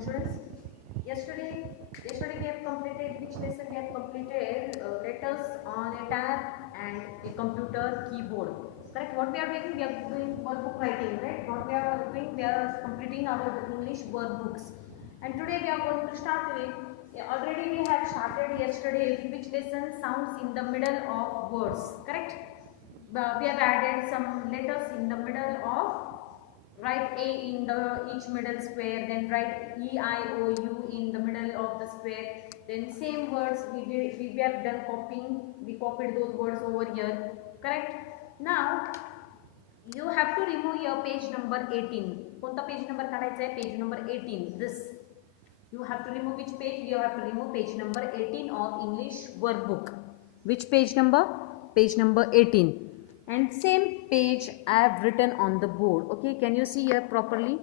students. Yesterday we have completed which lesson? We have completed letters on a tab and a computer keyboard. Correct? What we are doing? We are doing workbook writing, right? What we are doing? We are completing our English workbooks. And today we are going to start with. Already we have started yesterday which lesson? Sounds in the middle of words. Correct? We have added some letters in the middle of. Write A in the each middle square, then write E, I, O, U in the middle of the square. Then same words we have done copying. We copied those words over here. Correct? Now you have to remove your page number 18. कोणता page number काढायचा आहे? Page number 18. This. You have to remove which page? You have to remove page number 18 of English workbook. Which page number? Page number 18. And same page I have written on the board. Okay, can you see here properly?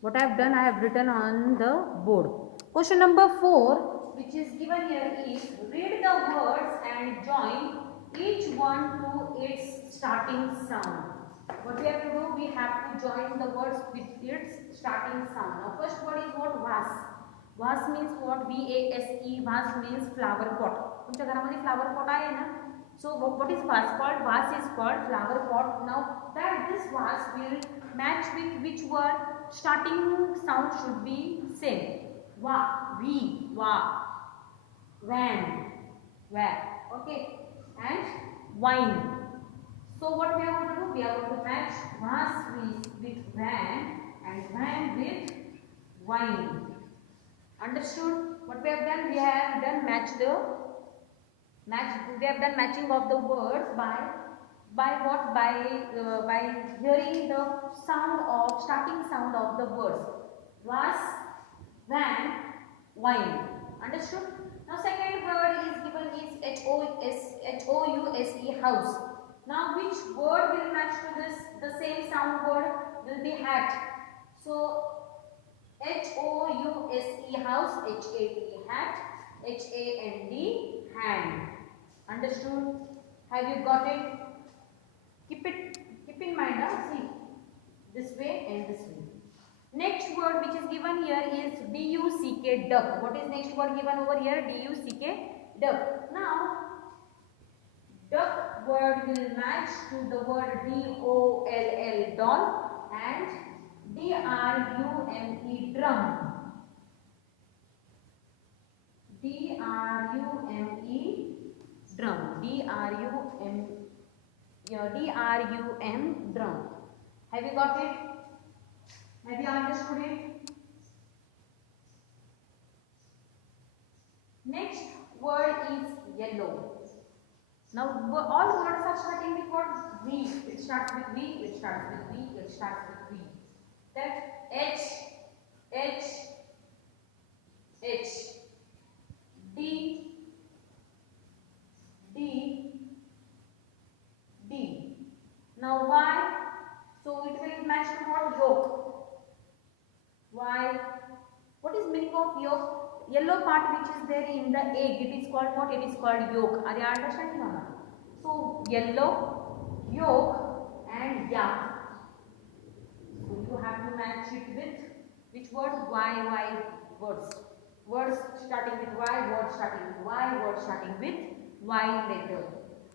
What I have done, I have written on the board. Question number 4, which is given here, is read the words and join each one to its starting sound. What we have to do, we have to join the words with its starting sound. Now first word is what? Vase. Vase means what? V-A-S-E. Vase means flower pot. तुमच्या घरामध्ये flower pot आहे ना? So what is vase called? Vase is called flower pot. Now that this vase will match with which word? Starting sound should be same. Va, vi, va, van, va. Okay. And wine. So what we are going to do? We are going to match vase with van and van with wine. Understood? What we have done? We have done we have done matching of the words by what? By hearing the starting sound of the words. Vase, van, wine. Understood? Now second word is given is H-O-U-S-E, house. Now which word will match to this? The same sound word will be hat. So H-O-U-S-E, house, H-A-T, hat, H-A-N-D, hand. Understood? Have you got it? Keep in mind. See, this way and this way. Next word which is given here is D-U-C-K, duck. What is next word given over here? D-U-C-K, duck. Now, duck word will match to the word D-O-L-L, doll, and D-R-U-M-E, drum. D-R-U-M-E, drum. D-R-U-M, drum. Have you got it? Have you understood it? Next word is yellow. Now all words are starting with what? V. It starts with V. It starts with V. It starts with V. That H, H, H, D, D, D. Now Y, so it will match to what? Yolk. Y. What is meaning of yolk? Yellow part which is there in the egg, it is called what? It is called yolk. Are you understanding or not? So yellow, yolk, and yak. So you have to match it with which word? Y words. Words starting with Y, words starting with Y, words starting with Y letter.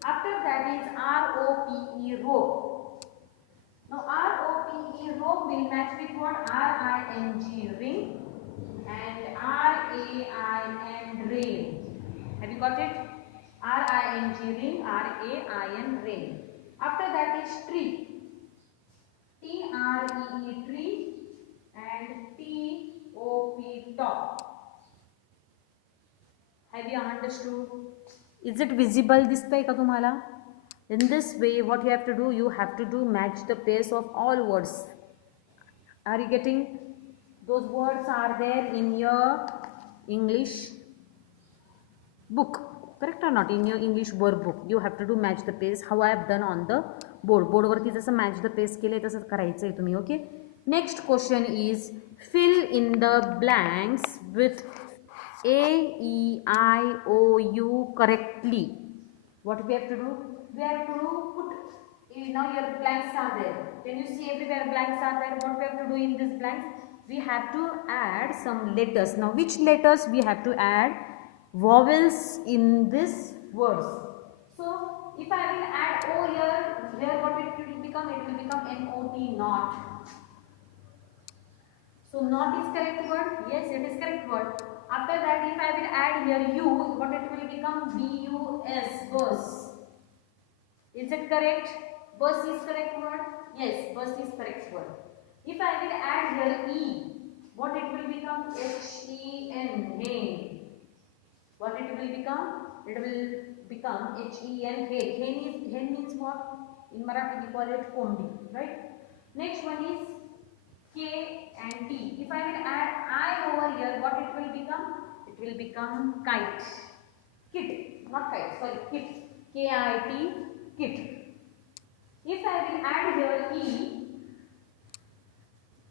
After that is R-O-P-E, rope. Now R-O-P-E, rope will match with what? R-I-N-G, ring, and R-A-I-N, rain. Have you got it? R-I-N-G, ring, R-A-I-N, rain. After that is tree. T-R-E-E, tree, and T-O-P, top. Have you understood? Is it visible? Display ka tumhala? In this way, what you have to do? You have to do match the pairs of all words. Are you getting? Those words are there in your English book. Correct or not? In your English workbook, you have to do match the pairs. How I have done on the board. Board वरती जसं match the pairs केले तसंच करायचं आहे तुम्ही. Okay. Next question is fill in the blanks with A-E-I-O-U correctly. What we have to do? We have to put, now your blanks are there. Can you see everywhere blanks are there? What we have to do in this blanks? we have to add some letters. Now which letters we have to add? Vowels in this words. So if I will add O here what it will become? It will become N-O-T, not. So not is correct word. Yes, it is correct word. After that, if I will add here U, what it will become? B-U-S, bus. Is it correct? Bus is correct word? Yes, bus is correct word. If I will add here E, what it will become? H-E-N, hen. What it will become? It will become H-E-N, hen. Hen means what? In Marathi we call it komdi, right? Next one is K and T. If I will add I over here, what it will become? It will become kite. Kit, not kite, sorry, kit. K-I-T, kit. If I will add here E,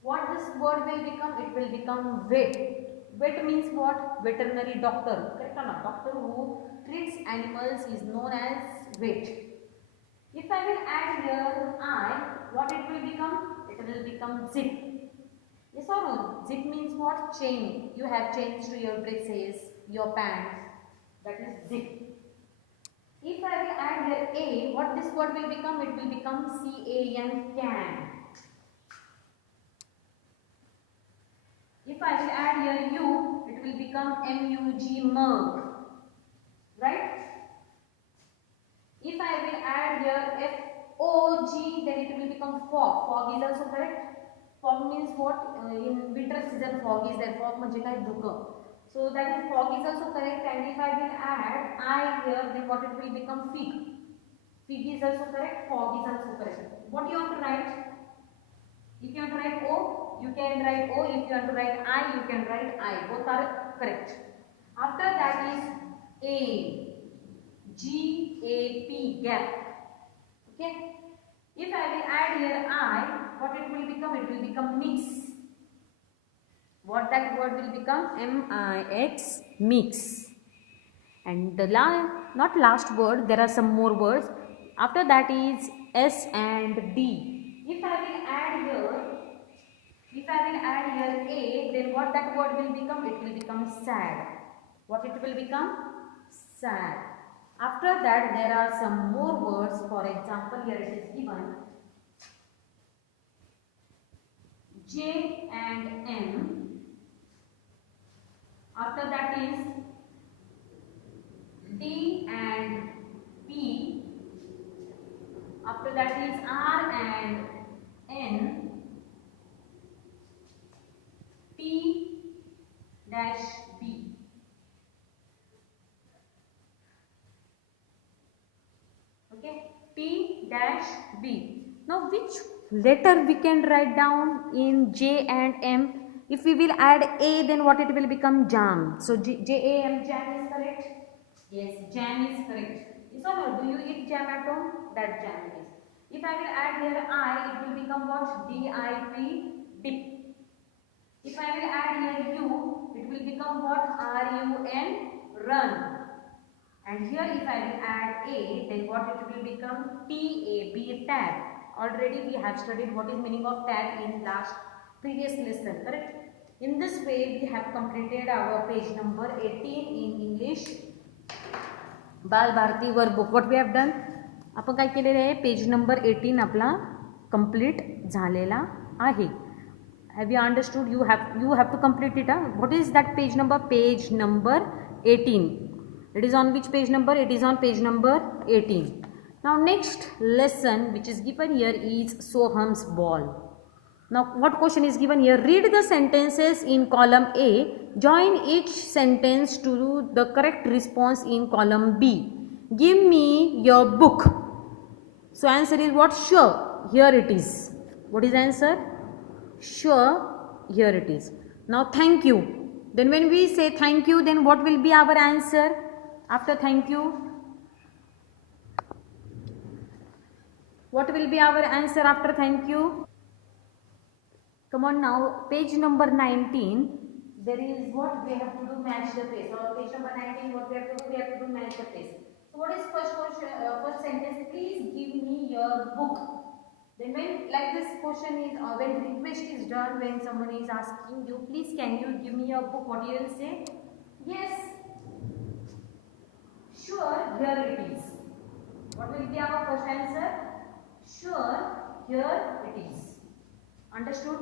what this word will become? It will become vet. Vet means what? Veterinary doctor. Correct or not? Doctor who treats animals is known as vet. If I will add here I, what it will become? It will become zip. Yes or no? Zip means what? Chain. You have chains to your dresses, your pants. That is zip. If I will add here A, what this word will become? It will become C-A-N, can. If I will add here U, it will become M-U-G, mug. Right? If I will add here F-O-G, then it will become fog. Fog is also correct. Fog means what? In winter season fog is there. Fog म्हणजे काय धुकं. So that is fog is also correct. And if I will add I here, then what it will become? Fig. Fig is also correct. Fog is also correct. What you want to write? If you want to write O, you can write O. If you want to write I, you can write I. Both are correct. After that is A. G-A-P, gap. Okay. If I will add here I, what it will become? It will become mix. What that word will become? M-I-X, mix. And the not last word, there are some more words. After that is S and D. If I will add here A, then what that word will become? It will become sad. What it will become? Sad. After that, there are some more words. For example, here it is given J and M. After that is D and P. After that is R and N. P dash B. Okay, P dash B. Now which letter we can write down in J and M? If we will add A, then what it will become? Jam. So J-A-M, jam is correct? Yes, jam is correct. Yes or no? Do you eat jam at home? That jam it is. If I will add here I, it will become what? D-I-P, dip. If I will add here U, it will become what? R-U-N, run. And here if I will add A, then what it will become? T-A-B, tab. Already we have studied what is meaning of tab in previous lesson, correct? In this way we have completed our page number 18 in English. Bal Bharati workbook. What we have done? आपण काय केलेले आहे? Page number 18 आपला complete झालेला आहे. Have you understood? You have to complete it. What is that page number? Page number 18. It is on which page number? It is on page number 18. Now next lesson which is given here is Soham's ball. Now what question is given here? Read the sentences in column A. Join each sentence to the correct response in column B. Give me your book. So answer is what? Sure. Here it is. What is answer? Sure. Here it is. Now thank you. Then when we say thank you, then what will be our answer after thank you? What will be our answer after thank you? Come on now, page number 19, there is what we have to do, match the place. Or page number 19, what we have to do? We have to do match the place. So what is first question, first sentence? Please give me your book. Then when like this question is when request is done, when someone is asking you, please can you give me a book, what you will say? Yes, sure, here it is. What will be our first answer? Sure, here it is. Understood?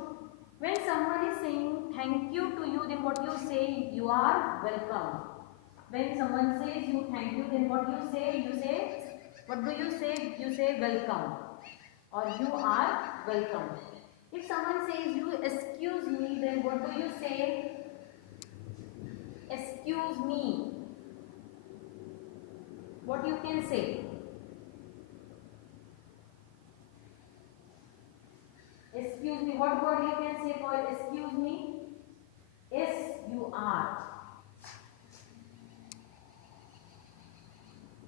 When someone is saying thank you to you, then what you say? You are welcome. When someone says you thank you, then what you say? You say, what do you say? You say welcome or you are welcome. If someone says you excuse me, then what do you say? Excuse me. What you can say? Excuse me. What word you can say for excuse me? S-U-R.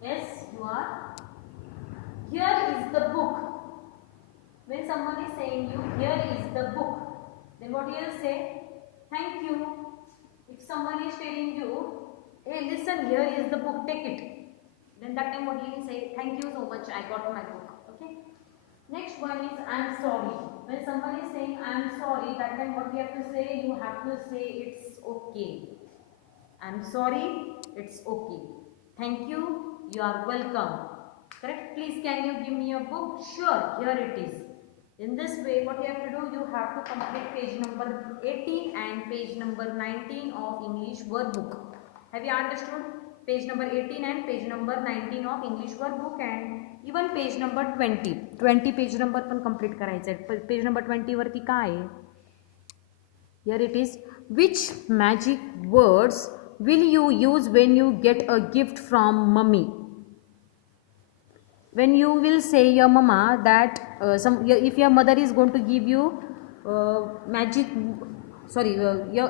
S-U-R. Here is the book. When someone is saying you, here is the book, then what you will say? Thank you. If someone is telling you, hey listen, here is the book, take it. Then that time what you will say? Thank you so much, I got my book. Okay. Next one is I am sorry. When someone is saying I am sorry, that time what you have to say? You have to say it's okay. I am sorry, it's okay. Thank you, you are welcome. Correct? Please can you give me a book? Sure, here it is. In this way, what you have to do, you have to complete page number 18 and page number 19 of English workbook. Have you understood? Page number 18 and page number 19 of English workbook and even page number 20. 20 page number पण complete करायचं आहे. Page number 20 वरती काय आहे? Here it is. Which magic words will you use when you get a gift from mummy? When you will say your mama that if your mother is going to give you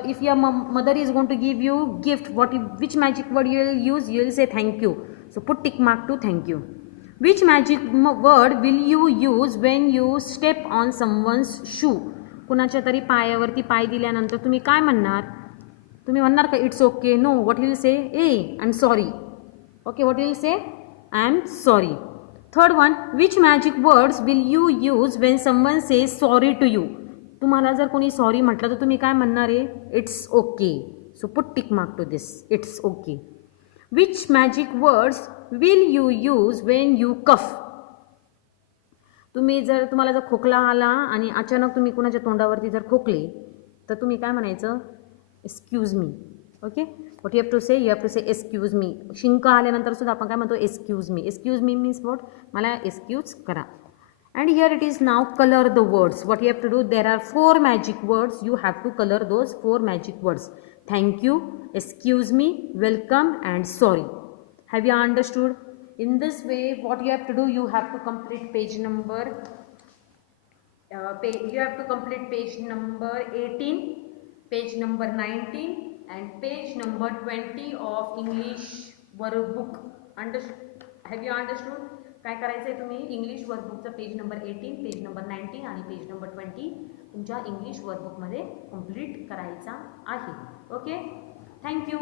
if your mother is going to give you gift, which magic word you will use? You will say thank you. So put tick mark to thank you. Which magic word will you use when you step on someone's shoe? कुणाच्या तरी पायावरती पाय दिल्यानंतर तुम्ही काय म्हणणार? तुम्ही म्हणणार का it's okay? No. What you will say? A I am sorry. Okay, what you will say? I am sorry. Third one, which magic words will you use when someone says sorry to you? तुम्हाला जर कोणी sorry म्हटलं तर तुम्ही काय म्हणणार आहे? It's okay. So put tick mark to this. It's okay. Which magic words will you use when you cough? तुम्हाला जर खोकला आला आणि अचानक तुम्ही कुणाच्या तोंडावरती जर खोकले तर तुम्ही काय म्हणायचं? Excuse me. Okay, what you have to say? You have to say excuse me. Shrink आल्यानंतर सुद्धा आपण काय म्हणतो? excuse me. excuse me means what? मला excuse करा. And here it is now color the words. What you have to do? There are 4 magic words. You have to color those 4 magic words. Thank you, excuse me, welcome and sorry. Have you understood? In this way, what you have to do? You have to complete page number you have to complete page number 18, page number 19 and page number 20 of English workbook. Have you understood? काय करायचं आहे? तुम्ही English वर्कबुकचं page number 18, page number 19 आणि page number 20 तुमच्या English वर्कबुकमध्ये complete करायचा आहे. Okay, thank you.